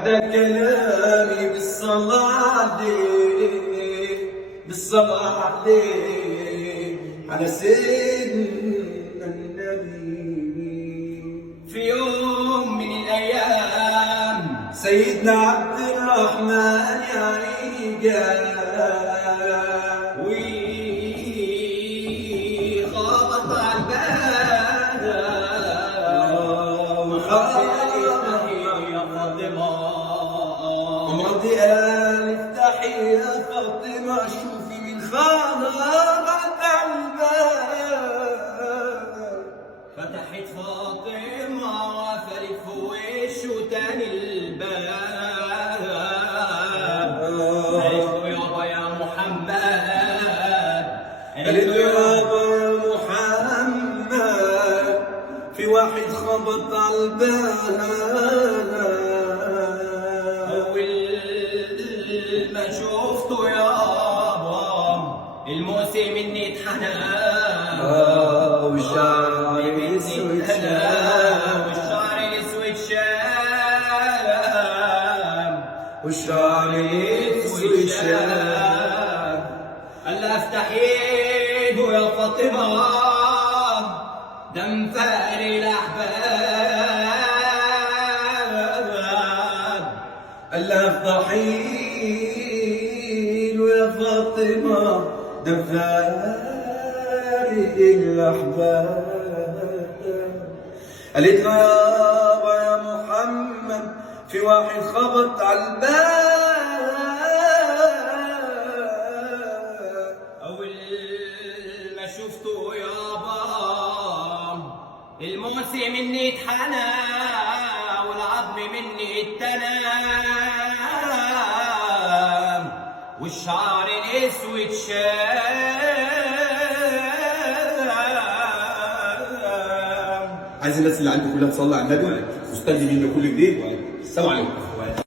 وابدا كلامي بالصلاة عليه على سيدنا النبي. في يوم من الأيام سيدنا عبد الرحمن يا عيني جاء وخبط على الباب ومرضي قال افتحي يا فاطمة شوفي من خبط على الباب. فتحت فاطمة وقفلت في وشه تاني الباب. قالت له يابا يا محمد، قالت له يابا يا محمد في واحد خبط على الباب. أول ما شفته يابا الموسم مني اتحنى والشعر اسود شام والشعر الاسود شام والشعر اسود شام. قال لها افتح ايده يا فاطمه ده مفارق الاحباب. قال لها افتحي له يا فاطمه ده فارق الاحباب. قالت له يابا يا محمد في واحد خبط على الباب. أول ما شفته يابا الموسم مني اتحنى والعظم مني اتنام والشعر الاسود شام. عايز الناس اللي عندي كلها تصلي على النبي واستني منه كل جديد. السلام عليكم.